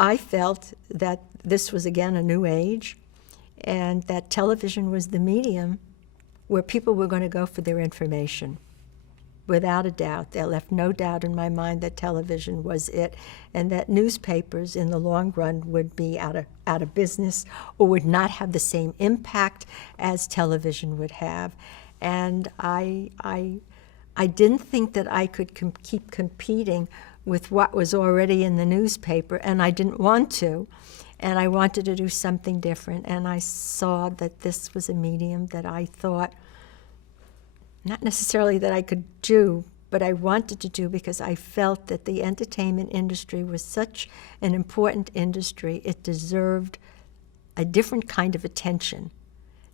I felt that this was, again, a new age, and that television was the medium where people were going to go for their information. Without a doubt. There left no doubt in my mind that television was it, and that newspapers in the long run would be out of business or would not have the same impact as television would have. And I didn't think that I could keep competing with what was already in the newspaper, and I didn't want to. And I wanted to do something different, and I saw that this was a medium that I thought, not necessarily that I could do, but I wanted to do because I felt that the entertainment industry was such an important industry. It deserved a different kind of attention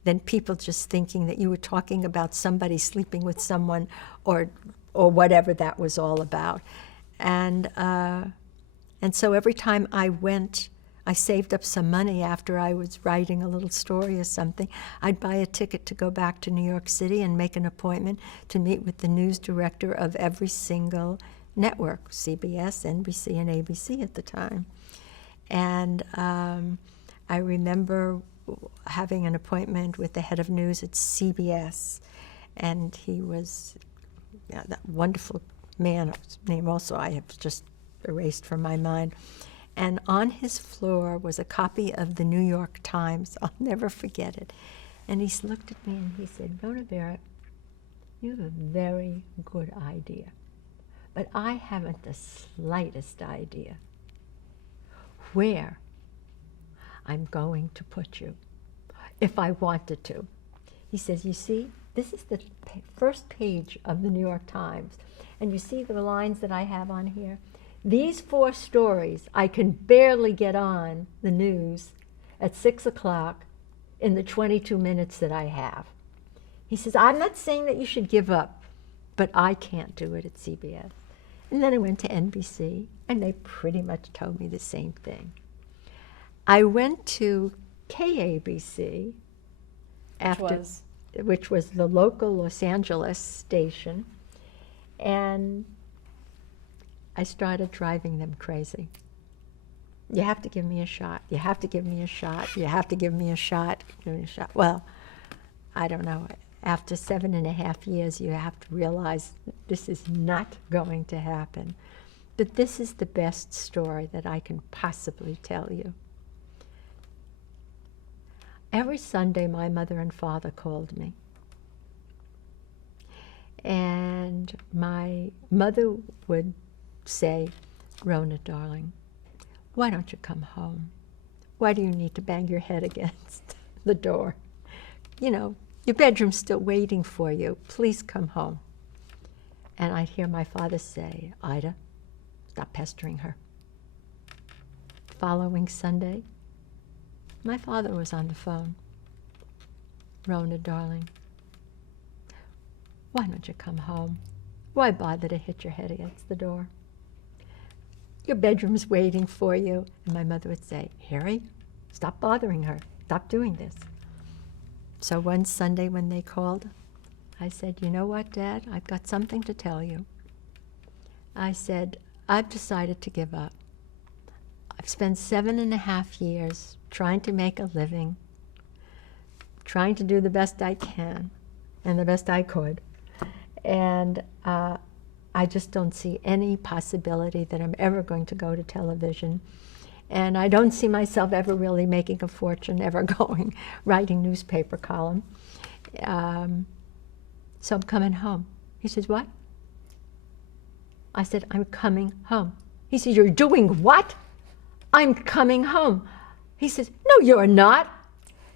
than people just thinking that you were talking about somebody sleeping with someone or whatever that was all about. And so every time I went, I saved up some money after I was writing a little story or something. I'd buy a ticket to go back to New York City and make an appointment to meet with the news director of every single network, CBS, NBC, and ABC at the time. And I remember having an appointment with the head of news at CBS, and he was that wonderful man, whose name also I have just erased from my mind. And on his floor was a copy of the New York Times. I'll never forget it. And he looked at me and he said, "Rona Barrett, you have a very good idea, but I haven't the slightest idea where I'm going to put you if I wanted to." He says, "You see, this is the first page of the New York Times, and you see the lines that I have on here? These 4 stories, I can barely get on the news at 6 o'clock in the 22 minutes that I have." He says, "I'm not saying that you should give up, but I can't do it at CBS." And then I went to NBC, and they pretty much told me the same thing. I went to KABC, which was the local Los Angeles station, and I started driving them crazy. "You have to give me a shot. You have to give me a shot. You have to give me a shot. Give me a shot." Well, I don't know. After 7.5 years, you have to realize this is not going to happen. But this is the best story that I can possibly tell you. Every Sunday, my mother and father called me. And my mother would say, "Rona, darling, why don't you come home? Why do you need to bang your head against the door? You know, your bedroom's still waiting for you. Please come home." And I'd hear my father say, "Ida, stop pestering her." Following Sunday, my father was on the phone. "Rona, darling, why don't you come home? Why bother to hit your head against the door? Your bedroom's waiting for you." And my mother would say, "Harry, stop bothering her. Stop doing this." So one Sunday when they called, I said, "You know what, Dad? I've got something to tell you." I said, "I've decided to give up. I've spent 7.5 years trying to make a living, trying to do the best I can and the best I could. And I just don't see any possibility that I'm ever going to go to television. And I don't see myself ever really making a fortune, ever writing newspaper column. So I'm coming home." He says, "What?" I said, "I'm coming home." He says, "You're doing what?" "I'm coming home." He says, "No, you're not."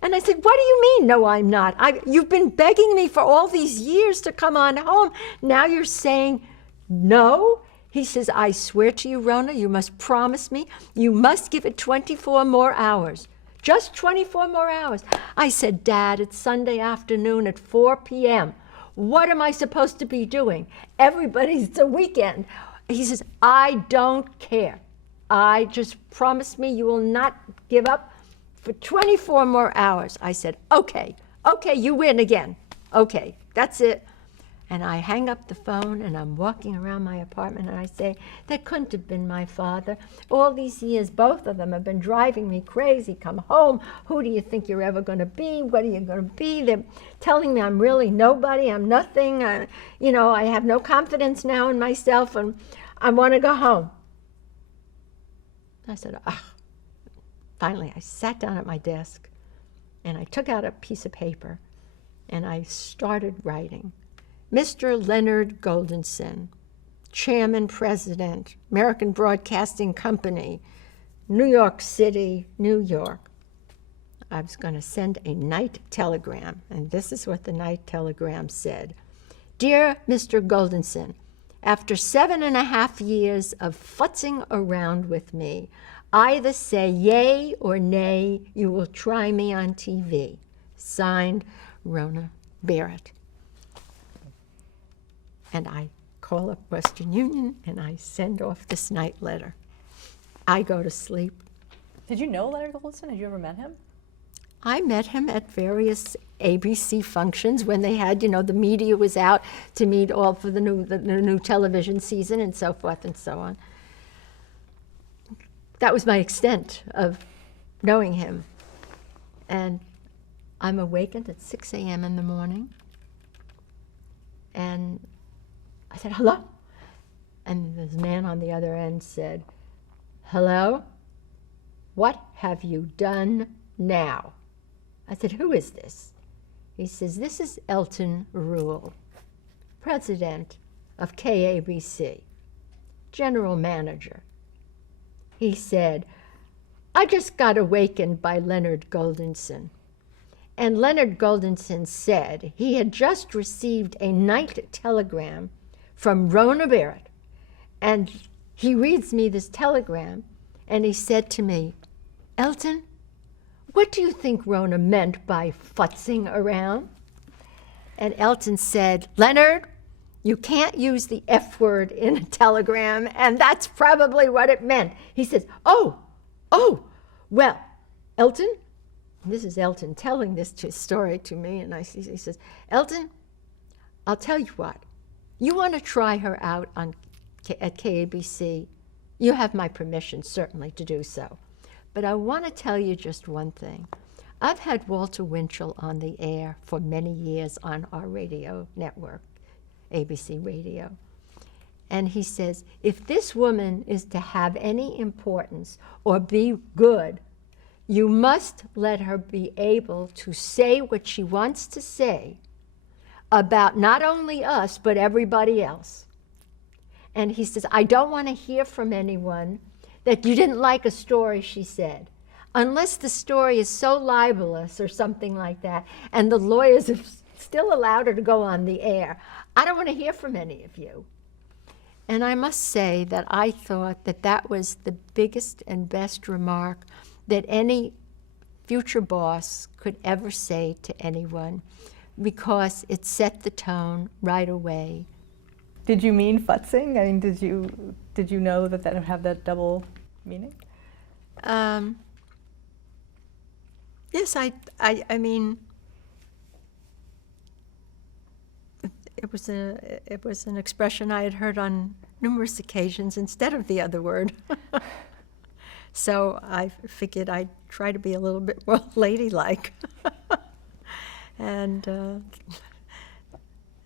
And I said, "What do you mean, no, I'm not? You've been begging me for all these years to come on home. Now you're saying no?" He says, "I swear to you, Rona, you must promise me. You must give it 24 more hours. Just 24 more hours." I said, "Dad, it's Sunday afternoon at 4 p.m. What am I supposed to be doing? It's a weekend." He says, "I don't care. I just promise me you will not give up for 24 more hours." I said, okay, you win again. Okay, that's it. And I hang up the phone, and I'm walking around my apartment, and I say, that couldn't have been my father. All these years, both of them have been driving me crazy. Come home. Who do you think you're ever going to be? What are you going to be? They're telling me I'm really nobody. I'm nothing. I have no confidence now in myself, and I want to go home. I said, Finally, I sat down at my desk, and I took out a piece of paper, and I started writing. Mr. Leonard Goldenson, Chairman, President, American Broadcasting Company, New York City, New York. I was going to send a night telegram, and this is what the night telegram said. Dear Mr. Goldenson, after 7.5 years of futzing around with me, either say yay or nay, you will try me on TV. Signed, Rona Barrett. And I call up Western Union, and I send off this night letter. I go to sleep. Did you know Leonard Goldenson? Had you ever met him? I met him at various ABC functions when they had, the media was out to meet all for the new television season and so forth and so on. That was my extent of knowing him. And I'm awakened at 6 a.m. in the morning, and I said, hello? And this man on the other end said, hello? What have you done now? I said, who is this? He says, this is Elton Rule, president of KABC, general manager. He said, I just got awakened by Leonard Goldenson. And Leonard Goldenson said he had just received a night telegram from Rona Barrett. And he reads me this telegram, and he said to me, Elton, what do you think Rona meant by futzing around? And Elton said, Leonard, you can't use the F word in a telegram, and that's probably what it meant. He says, oh, well, Elton, this is Elton telling this story to me, and he says, Elton, I'll tell you what. You want to try her out at KABC, you have my permission, certainly, to do so. But I want to tell you just one thing. I've had Walter Winchell on the air for many years on our radio network, ABC Radio. And he says, if this woman is to have any importance or be good, you must let her be able to say what she wants to say about not only us, but everybody else. And he says, I don't want to hear from anyone that you didn't like a story she said, unless the story is so libelous or something like that, and the lawyers have still allowed her to go on the air. I don't want to hear from any of you. And I must say that I thought that that was the biggest and best remark that any future boss could ever say to anyone, because it set the tone right away. Did you mean futzing? I mean, did you know that would have that double meaning? Yes, I mean, it was an expression I had heard on numerous occasions instead of the other word. So I figured I'd try to be a little bit more ladylike. And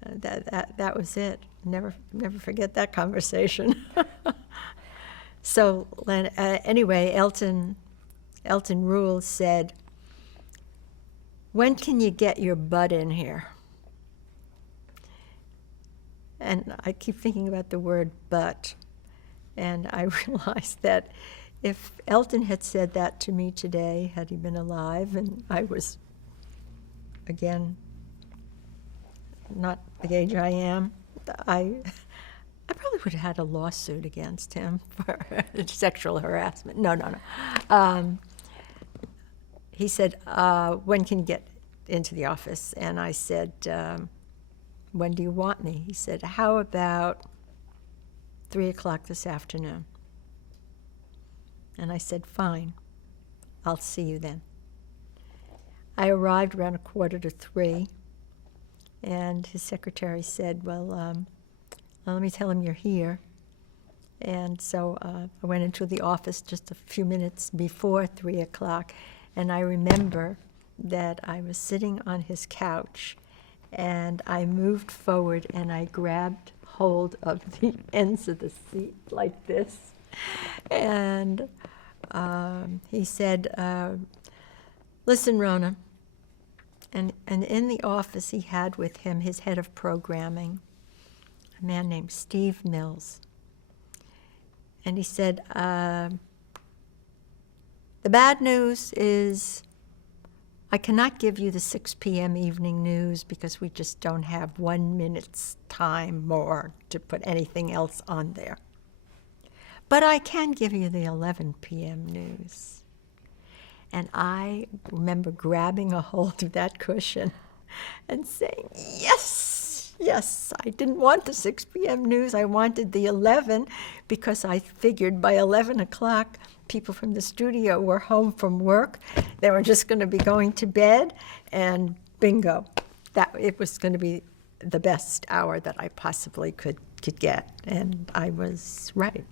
that was it. Never forget that conversation. So anyway, Elton Rule said, when can you get your butt in here? And I keep thinking about the word butt, and I realized that if Elton had said that to me today, had he been alive, and I was, again, not the age I am, I probably would have had a lawsuit against him for sexual harassment. No. He said, when can you get into the office? And I said, when do you want me? He said, how about 3 o'clock this afternoon? And I said, fine, I'll see you then. I arrived around 2:45, And his secretary said, well, let me tell him you're here. And so I went into the office just a few minutes before 3 o'clock, and I remember that I was sitting on his couch, and I moved forward, and I grabbed hold of the ends of the seat like this. And he said, listen, Rona. And in the office he had with him his head of programming, a man named Steve Mills. And he said, the bad news is I cannot give you the 6 p.m. evening news because we just don't have 1 minute's time more to put anything else on there. But I can give you the 11 p.m. news. And I remember grabbing a hold of that cushion and saying, yes, yes. I didn't want the 6 p.m. news. I wanted the 11 because I figured by 11 o'clock, people from the studio were home from work. They were just going to be going to bed, and bingo. It was going to be the best hour that I possibly could get. And I was right.